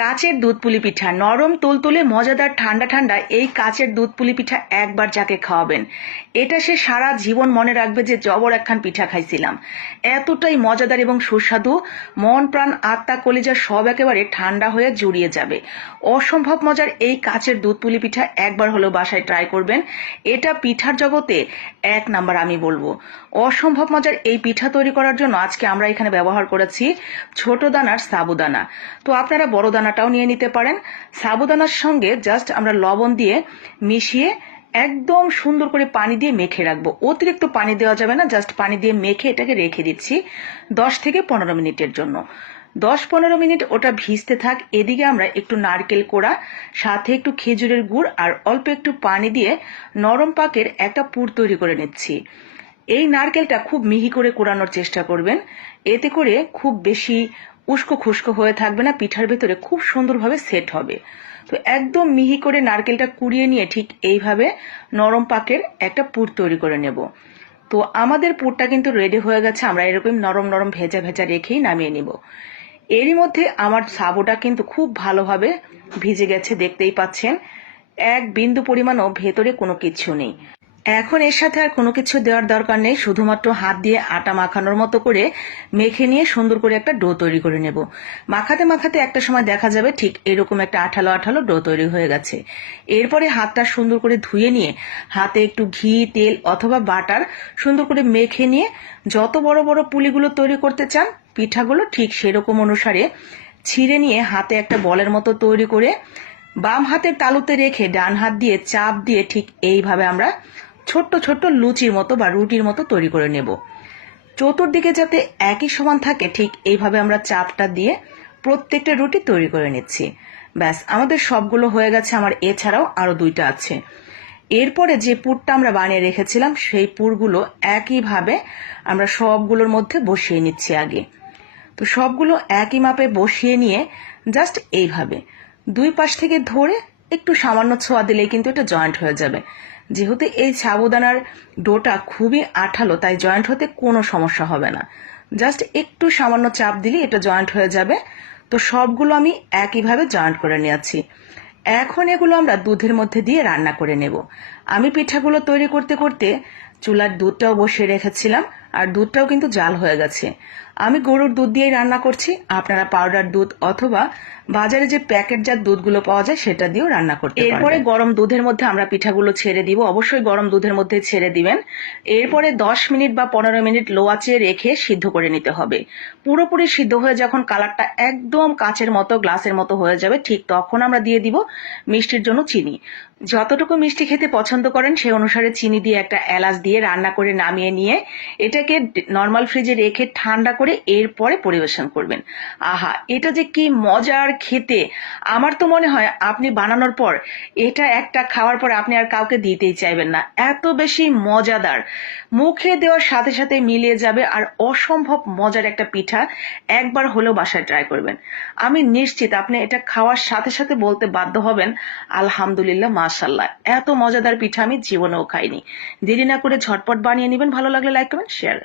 কাচের দুধ পুলি পিঠা নরম তুলতুলে মজাদার ঠান্ডা ঠান্ডা এই কাচের দুধ পুলি পিঠা একবার যাকে খাওয়াবেন এটা সে সারা জীবন মনে রাখবে যে জবর একখান পিঠা খাইছিলাম। এতটাই মজাদার এবং সুস্বাদু, মন প্রাণ আত্মা কলিজা সব একেবারে ঠান্ডা হয়ে জুড়িয়ে যাবে। অসম্ভব মজার এই কাচের দুধ পুলি পিঠা একবার হলেও বাসায় ট্রাই করবেন। এটা পিঠার জগতে এক নাম্বার আমি বলবো। অসম্ভব মজার এই পিঠা তৈরি করার জন্য আজকে আমরা এখানে ব্যবহার করেছি ছোট দানার সাবুদানা। তো আপনারা বড় দানাটাও নিয়ে নিতে পারেন। সাবুদানার সঙ্গে জাস্ট আমরা লবণ দিয়ে মিশিয়ে একদম সুন্দর করে পানি দিয়ে মেখে রাখবো। অতিরিক্ত পানি দেওয়া যাবে না, জাস্ট পানি দিয়ে মেখে এটাকে রেখে দিচ্ছি 10 থেকে 15 মিনিটের জন্য। 10-15 মিনিট ওটা ভিজতে থাক। এদিকে আমরা একটু নারকেল কোড়া, সাথে একটু খেজুরের গুড় আর অল্প একটু পানি দিয়ে নরম পাকের একটা পুর তৈরি করে নিচ্ছি। এই নারকেলটা খুব মিহি করে কোড়ানোর চেষ্টা করবেন, এতে করে খুব বেশি উস্কো খুস্কো হয়ে থাকবে না, পিঠার ভেতরে খুব সুন্দরভাবে সেট হবে। তো একদম মিহি করে নারকেলটা কুড়িয়ে নিয়ে ঠিক এইভাবে নরম পাকের একটা পুর তৈরি করে নেব। তো আমাদের পুরটা কিন্তু রেডি হয়ে গেছে। আমরা এরকম নরম নরম ভেজা ভেজা রেখেই নামিয়ে নিব। এরই মধ্যে আমার সাবুটা কিন্তু খুব ভালোভাবে ভিজে গেছে, দেখতেই পাচ্ছেন। এক বিন্দু পরিমাণও ভেতরে কোনো কিছু নেই। এখন এর সাথে আর কোনো কিছু দেওয়ার দরকার নেই, শুধুমাত্র হাত দিয়ে আটা মাখানোর মতো করে মেখে নিয়ে সুন্দর করে একটা ডো তৈরি করে নেব। মাখাতে মাখাতে একটা সময় দেখা যাবে ঠিক এরকম একটা আঠালো আঠালো ডো তৈরি হয়ে গেছে। এরপরে হাতটা সুন্দর করে ধুয়ে নিয়ে হাতে একটু ঘি, তেল অথবা বাটার সুন্দর করে মেখে নিয়ে যত বড় বড় পুলিগুলো তৈরি করতে চান পিঠাগুলো ঠিক সেরকম অনুসারে ছিঁড়ে নিয়ে হাতে একটা বলের মতো তৈরি করে বাম হাতের তালুতে রেখে ডান হাত দিয়ে চাপ দিয়ে ঠিক এইভাবে আমরা ছোট্ট ছোট্ট লুচির মতো বা রুটির মতো তৈরি করে নেব। চতুর্দিকে যাতে একই সমান থাকে ঠিক এইভাবে আমরা চাপটা দিয়ে প্রত্যেকটা রুটি তৈরি করে নিচ্ছি। ব্যাস, আমাদের সবগুলো হয়ে গেছে। আমার এছাড়াও আরো 2টা আছে। এরপরে যে পুরটা আমরা বানিয়ে রেখেছিলাম সেই পুরগুলো একইভাবে আমরা সবগুলোর মধ্যে বসিয়ে নিচ্ছি আগে। তো সবগুলো একই মাপে বসিয়ে নিয়ে জাস্ট এইভাবে 2 পাশ থেকে ধরে একটু সামান্য ছোঁয়া দিলেই কিন্তু এটা জয়েন্ট হয়ে যাবে। যেহেতু এই সাবুদানার ডোটা খুবই আঠালো, তাই জয়েন্ট হতে কোনো সমস্যা হবে না। জাস্ট একটু সামান্য চাপ দিলে এটা জয়েন্ট হয়ে যাবে। তো সবগুলো আমি একইভাবে জয়েন্ট করে নিয়েছি। এখন এগুলো আমরা দুধের মধ্যে দিয়ে রান্না করে নেব। আমি পিঠাগুলো তৈরি করতে করতে চুলার দুধটাও বসিয়ে রেখেছিলাম, আর দুধটাও কিন্তু জাল হয়ে গেছে। আমি গরুর দুধ দিয়েই রান্না করছি। আপনারা পাউডার দুধ অথবা বাজারে যে প্যাকেটজাত দুধগুলো পাওয়া যায় সেটা দিয়েও রান্না করতে পারবেন। এরপরে গরম দুধের মধ্যে আমরা পিঠাগুলো ছেড়ে দিব। অবশ্যই গরম দুধের মধ্যে ছেড়ে দিবেন। এরপরে 10 মিনিট বা 15 মিনিট লো আঁচে রেখে সিদ্ধ করে নিতে হবে। পুরোপুরি সিদ্ধ হয়ে যখন কালারটা একদম কাচের মতো, গ্লাসের মতো হয়ে যাবে, ঠিক তখন আমরা দিয়ে দিব মিষ্টির জন্য চিনি। যতটুকু মিষ্টি খেতে পছন্দ করেন সেই অনুসারে চিনি দিয়ে একটা এলাচ দিয়ে রান্না করে নামিয়ে নিয়ে এটাকে নর্মাল ফ্রিজে রেখে ঠান্ডা করে এরপরে পরিবেশন করবেন। আহা, এটা যে কি মজার খেতে! আমার তো মনে হয় আপনি বানানোর পর এটা একটা খাওয়ার পর আপনি আর কাউকে দিতেই চাইবেন না, এত বেশি মজাদার। মুখে দেওয়ার সাথে সাথে মিলিয়ে যাবে, আর অসম্ভব মজার একটা পিঠা। একবার হলেও বাসায় ট্রাই করবেন। আমি নিশ্চিত আপনি এটা খাওয়ার সাথে সাথে বলতে বাধ্য হবেন আলহামদুলিল্লাহ, মাশাআল্লাহ, এত মজাদার পিঠা আমি জীবনেও খাইনি। দেরি না করে ঝটপট বানিয়ে নেবেন। ভালো লাগলে লাইক কমেন্ট শেয়ার।